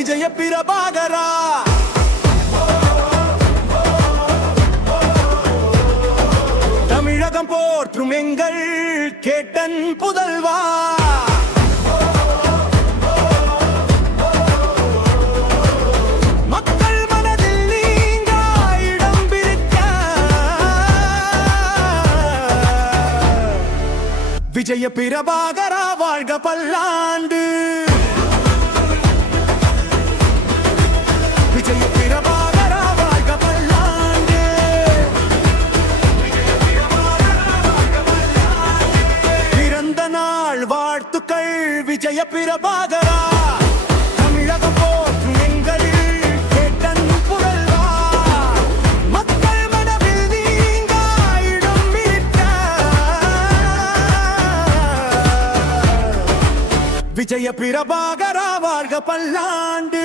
விஜய பிரபாகரா தமிழகம் போற்றும் எங்கள் கேட்டன் புதல்வா மக்கள் மனதில் நீங்க இடம் பிடிக்க விஜய பிரபாகரா வாழ்க பல்லாண்டு. விஜய பிரபாகரா வாழ்க பல்லாண்டு. பிறந்த நாள் வாழ்த்துக்கள் விஜய பிரபாகரா தமிழகம் போற்றும் எங்கள் கேட்டன் புதல்வா மக்கள் மனதில் நீங்க இடம் பிடிக்க விஜய பிரபாகரா வாழ்க பல்லாண்டு.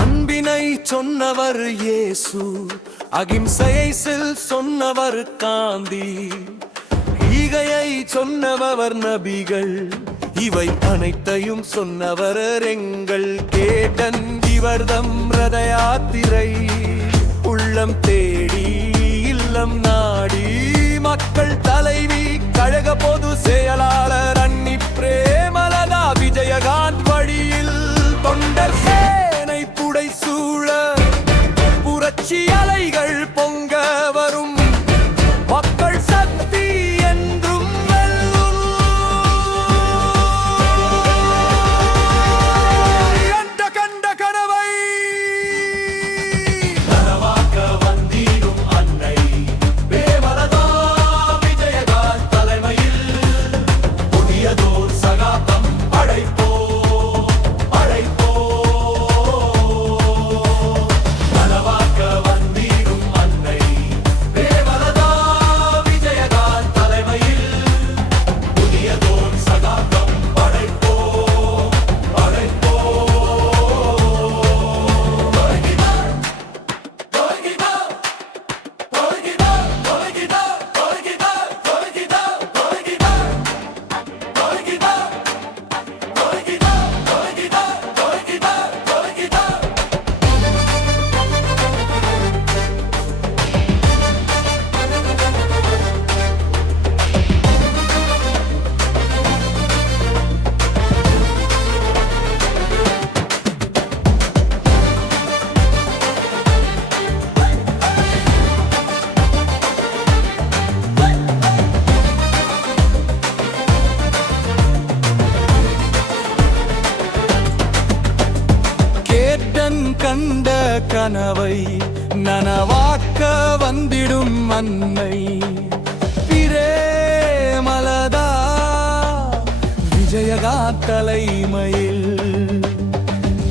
அன்பினை சொன்னவர் இயேசு, அகிம்சையை சொன்னவர் காந்தி, ஈகையை சொன்னவர் நபிகள், இவை அனைத்தையும் சொன்னவர் எங்கள் கேட்டன். இவர்தம் ரத யாத்திரை உள்ளம் தேடி இல்லம் நாடி மக்கள் தலைவி கழக பொது செயலாளர் அன்னி பிரேமலதா விஜயகாந்த் வழியில் தொண்டர் சேனை புடை சூழ புரட்சி அலைகள் பொங்க வரும் மக்கள் சக்தி என்றும் வெல்லும் என்ற கண்ட கனவை நனவாக்க வந்திடும் அன்னை பிரேமலதா விஜயகாந்த் தலைமையில் புதியதோர் சகாப்தம் அழைப்போ நனவாக்க வந்திடும் கனவை நனவாக்க வந்திடும் அன்னை பிரேமலதா விஜயகா தலைமையில்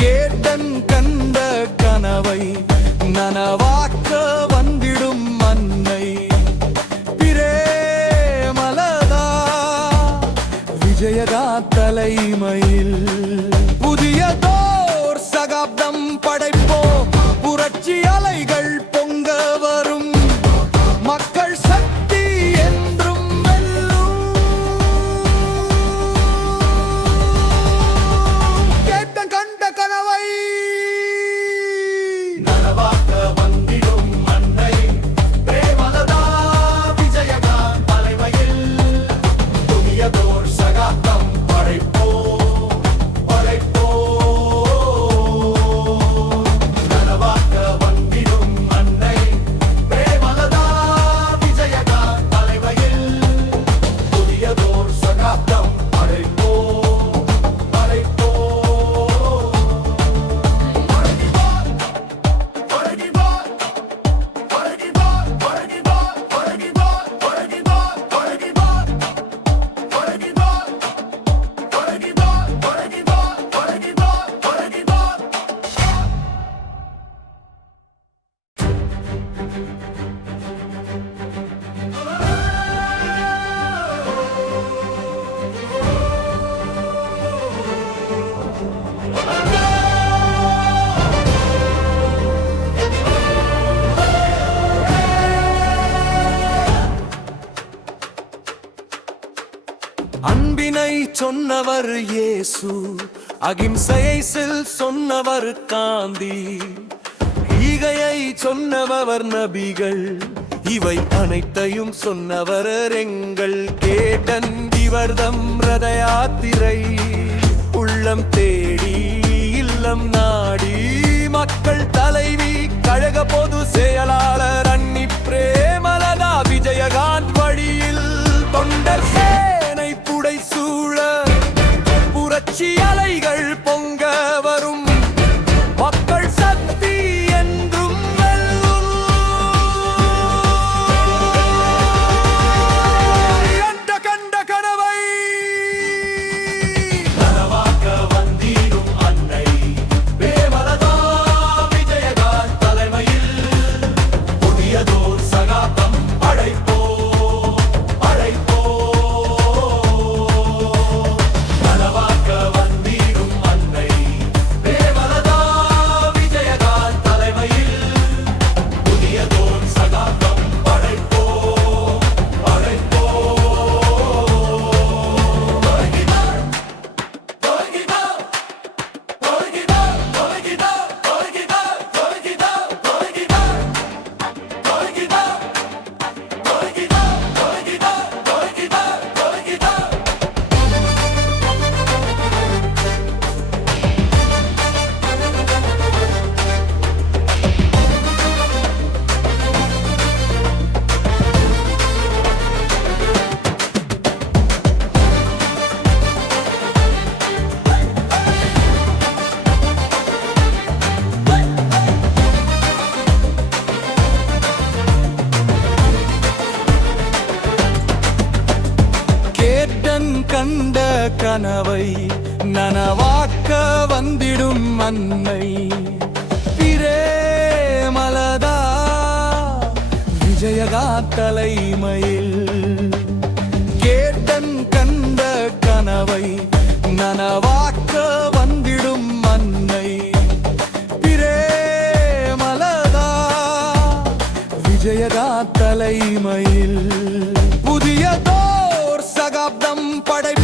கேட்டன் கண்ட கனவை நனவாக்க வந்திடும் அன்னை பிரேமலதா விஜயகா தலைமையில் புதியதோர் சகாப்தம் படைப்போம் புரட்சி அலைகள் பொங்க வரும் மக்கள் சக்தி என்றும் வெல்லும் கேட்ட கண்ட கனவை நனவாக்க வந்திடும் அன்னை பிரேமலதா விஜயகா தலைமையில் புதியதோர் சகாப்தம் படைப்போம் நனவாக்க வந்திடும் அன்னை பிரேமலதா விஜயகா தலைமையில் புதியதோர் சகாப்தம் அன்பினை சொன்னவர் இயேசு அகிம்சையை சொன்னவர் காந்தி ஈகையை சொன்னவர் நபிகள் இவை அனைத்தையும் சொன்னவர் எங்கள் கேட்டன் இவர்தம் ரத யாத்திரை உள்ளம் தேடி இல்லம் நாடி மக்கள் தலைவி கழக பொது செயலாளர் அன்னி பிரேமலதா விஜயகாந்த் வழியில் தொண்டர் சேனை புடை சூழ புரட்சி அலைகள் பொங்க வரும் மக்கள் சக்தி என்றும் வெல்லும் கண்ட கனவை நனவாக்க வந்திடும் அன்னை பிரேமலதா விஜயகா தலைமையில் புதியதோர் சகாப்தம் படைப்போம் நனவாக்க வந்திடும் அன்னை பிரேமலதா விஜயகா தலைமையில் புதியதோர் சகாப்தம் படைப்போம் கேட்டன் கண்ட கனவை நனவாக்க வந்திடும் அன்னை பிரேமலதா விஜயகா தலைமையில் கேட்டன் கண்ட கனவை நனவாக்க வந்திடும் அன்னை பிரேமலதா விஜயகா தலைமையில் புதியதோர் சகாப்தம் படை